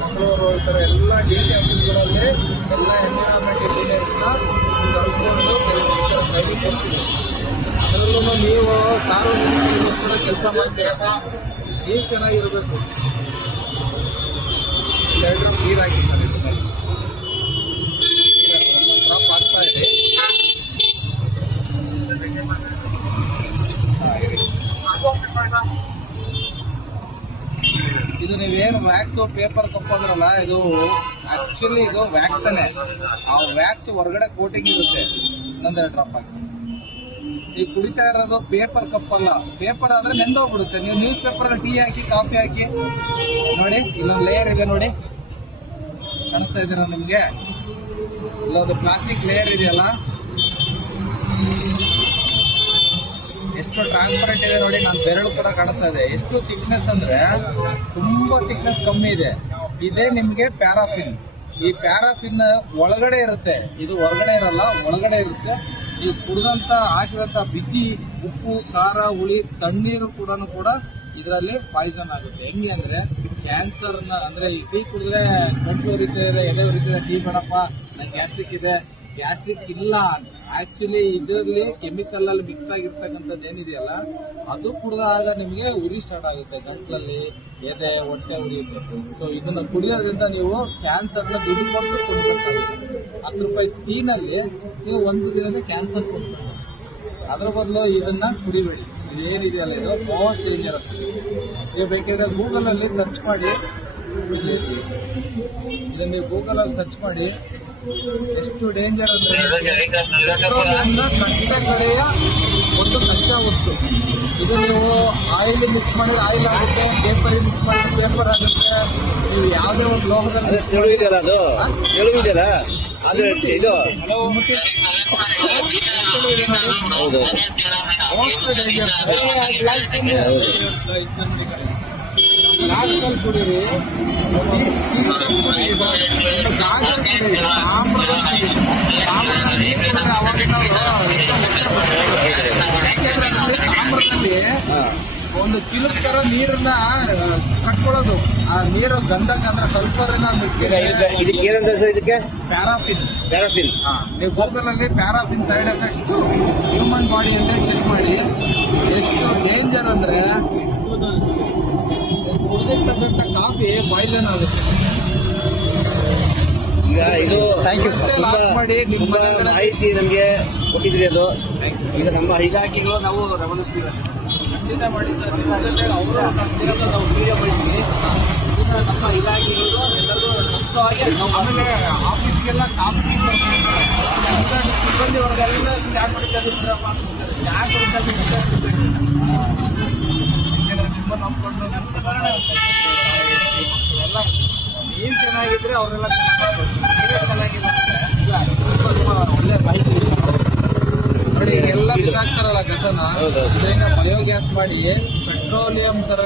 ಮಂಗಳೂರು ಈ ಥರ ಎಲ್ಲ ಡಿ.ಸಿ ಆಫೀಸ್ಗಳಲ್ಲಿ ಎಲ್ಲ ಎನ್ವಿರಾನ್ಮೆಂಟ್ ಇಂಜಿನಿಯರ್ಸ್ನ ಕರೆಸ್ಕೊಂಡು ಟ್ರೈನಿಂಗ್ ಕೊಡ್ತೀವಿ. ಅದರಲ್ಲೂ ನೀವು ಸಾರ್ವಜನಿಕರಿಗೋಸ್ಕರ ಕೆಲಸ ಮಾಡ್ತೀರಾ, ನೀವು ಚೆನ್ನಾಗಿರಬೇಕು. 2 ಡ್ರಾಪ್ ನೀರು ಹಾಕಿ ಸರ್, ಒಂದು ಡ್ರಾಪ್ ಹಾಕ್ತಾ ಇದೆ. ಇದು ನೀವೇನು ವ್ಯಾಕ್ಸ್ ಪೇಪರ್ ಕಪ್ಪಂದ್ರಲ್ಲ, ಇದು ಆಕ್ಚುಲಿ ಇದು ವ್ಯಾಕ್ಸನೇ. ಆ ವ್ಯಾಕ್ಸ್ ಹೊರಗಡೆ ಕೋಟಿಂಗ್ ಇರುತ್ತೆ. ಇನ್ನೊಂದೆರಡು ಡ್ರಾಪ್ ಹಾಕಿ. ನೀವು ಕುಡಿತಾ ಇರೋದು ಪೇಪರ್ ಕಪ್ ಅಲ್ಲ. ಪೇಪರ್ ಆದ್ರೆ ನೆಂದೋಗ್ಬಿಡುತ್ತೆ. ನೀವು ನ್ಯೂಸ್ ಪೇಪರ್ ಟೀ ಹಾಕಿ ಕಾಫಿ ಹಾಕಿ ನೋಡಿ, ಇಲ್ಲೊಂದು ಲೇಯರ್ ಇದೆ ನೋಡಿ, ಕಾಣಿಸ್ತಾ ಇದ್ದೀರಾ ನಿಮ್ಗೆ? ಇಲ್ಲೊಂದು ಪ್ಲಾಸ್ಟಿಕ್ ಲೇಯರ್ ಇದೆಯಲ್ಲ, ಎಷ್ಟು ಟ್ರಾನ್ಸ್ಪರೆಂಟ್ ಇದೆ ನೋಡಿ. ನಾನು ಬೆರಳು ಕೂಡ ಕಾಣಿಸ್ತಾ ಇದೆ. ಎಷ್ಟು ಥಿಕ್ನೆಸ್ ಅಂದ್ರೆ ತುಂಬಾ ಥಿಕ್ನೆಸ್ ಕಮ್ಮಿ ಇದೆ. ಇದೇ ನಿಮ್ಗೆ ಪ್ಯಾರಾಫಿನ್. ಈ ಪ್ಯಾರಾಫಿನ್ ಒಳಗಡೆ ಇರುತ್ತೆ, ಇದು ಹೊರಗಡೆ ಇರಲ್ಲ, ಒಳಗಡೆ ಇರುತ್ತೆ. ನೀವು ಕುಡಿದಂತ ಹಾಕಿದಂತ ಬಿಸಿ ಉಪ್ಪು, ಖಾರ, ಹುಳಿ, ತಣ್ಣೀರು ಕೂಡ ಇದರಲ್ಲಿ ಪಾಯ್ಸನ್ ಆಗುತ್ತೆ. ಹೆಂಗೆ ಅಂದ್ರೆ ಕ್ಯಾನ್ಸರ್ನ, ಅಂದ್ರೆ ಈ ಟೀ ಕುಡಿದ್ರೆ ಗಂಟು ಉರಿತಿದೆ, ಎದೆ ಉರಿತಿದೆ, ಟೀ ಬೇಡಪ್ಪ ನಂಗೆ ಗ್ಯಾಸ್ಟ್ರಿಕ್ ಇದೆ. ಗ್ಯಾಸ್ಟ್ರಿಕ್ ಇಲ್ಲ, ಆಕ್ಚುಲಿ ಇದರಲ್ಲಿ ಕೆಮಿಕಲ್ ಅಲ್ಲಿ ಮಿಕ್ಸ್ ಆಗಿರ್ತಕ್ಕಂಥದ್ದು ಏನಿದೆಯಲ್ಲ, ಅದು ಕುಡಿದಾಗ ನಿಮಗೆ ಉರಿ ಸ್ಟಾರ್ಟ್ ಆಗುತ್ತೆ, ಗಂಟ್ಲಲ್ಲಿ ಎದೆ, ಹೊಟ್ಟೆ ಉರಿಯುತ್ತೆ. ಸೊ ಇದನ್ನ ಕುಡಿಯೋದ್ರಿಂದ ನೀವು ಕ್ಯಾನ್ಸರ್ನ ದುಡ್ಡು ಕೊಟ್ಟು ಕೊಡ್ಬೇಕಾಗುತ್ತೆ. 10 ರೂಪಾಯಿ ಟೀನಲ್ಲಿ ನೀವು ಒಂದು ದಿನದ ಕ್ಯಾನ್ಸರ್ ಕೊಡ್ಬೇಕು. ಅದ್ರ ಬದಲು ಇದನ್ನ ಕುಡಿಬೇಡಿ. ಇದೇನಿದೆಯಲ್ಲ, ಇದು ಮೋಸ್ಟ್ ಡೇಂಜರಸ್. ನೀವು ಬೇಕಿದ್ರೆ ಗೂಗಲಲ್ಲಿ ಸರ್ಚ್ ಮಾಡಿ, ಇದನ್ನ ನೀವು ಗೂಗಲಲ್ಲಿ ಸರ್ಚ್ ಮಾಡಿ, ಎಷ್ಟು ಡೇಂಜರ್ ಅಂದ್ರೆ ಕಟ್ಟೆಗಳೆಯ ಒಂದು ಕಚ್ಚಾ ವಸ್ತು. ಇದು ನೀವು ಆಯಿಲ್ ಮಿಕ್ಸ್ ಮಾಡಿದ್ರೆ ಆಯಿಲ್ ಆಗುತ್ತೆ, ಪೇಪರ್ ಮಿಕ್ಸ್ ಮಾಡಿದ್ರೆ ಪೇಪರ್ ಆಗುತ್ತೆ. ನೀವು ಯಾವುದೇ ಒಂದು ಲೋಹದಲ್ಲಿ ಮೋಸ್ಟ್ ಡೇಂಜರ್. ಗ್ಲಾಸ್ನಲ್ಲಿ ಕುಡೀರಿ, ತಾಮ್ರದಲ್ಲಿ ಒಂದು ಕಿಲುಕ್ ತರ ನೀರನ್ನ ಕಟ್ಕೊಳ್ಳೋದು. ಆ ನೀರು ಗಂಧಕ ಅಂದ್ರೆ ಸಲ್ಫರ್ ಇದಕ್ಕೆ ಪ್ಯಾರಾಫಿನ್. ನೀವು ಗೂಗಲ್ ಅಲ್ಲಿ paraffin side effects human body ಅಂತ ಚೆಕ್ ಮಾಡಿ. ಎಷ್ಟು ಡೇಂಜರ್ ಅಂದ್ರೆ ಕುಡಿದಿರ್ತಕ್ಕಂಥ ಕಾಫಿ ಪಾಯ್ಸನ್ ಆಗುತ್ತೆ. ಈಗ ಇದು ಮಾಡಿ ನಿಮ್ಮ ಮಾಹಿತಿ ನಮಗೆ ಕೊಟ್ಟಿದ್ರಿ. ಅದು ಈಗ ನಮ್ಮ ಇಲಾಖೆಗಳು ನಾವು ಗಮನಿಸ್ತೀವಿ, ಖಂಡಿತ ಮಾಡಿ ಸರ್. ಅವರು ನಾವು ವಿಡಿಯೋ ಮಾಡಿದ್ವಿ. ನಮ್ಮ ಇಲಾಖೆಗಳು ಎಲ್ಲರೂ ಮುಕ್ತವಾಗಿ, ಆಮೇಲೆ ಆಫೀಸ್ಗೆಲ್ಲ ಕಾಫಿ ಸಿಬ್ಬಂದಿ ವರ್ಗಲ್ಲ ಯಾಕೆ ಮಾಡಿದ್ದಾರೆ, ನಿಮ್ಮ ನಂಬ್ಕೊಂಡು ಎಲ್ಲ ನೀವು ಚೆನ್ನಾಗಿದ್ರೆ ಅವರೆಲ್ಲ ಚೆನ್ನಾಗಿಲ್ಲ. ಒಳ್ಳೆ ಮಾಹಿತಿ ನೋಡಿ, ಎಲ್ಲ ಬಿಸಾಕ್ತಾರಲ್ಲ ಕಸನ, ಇದರಿಂದ ಬಯೋಗ್ಯಾಸ್ ಮಾಡಿ ಪೆಟ್ರೋಲಿಯಂ ತರ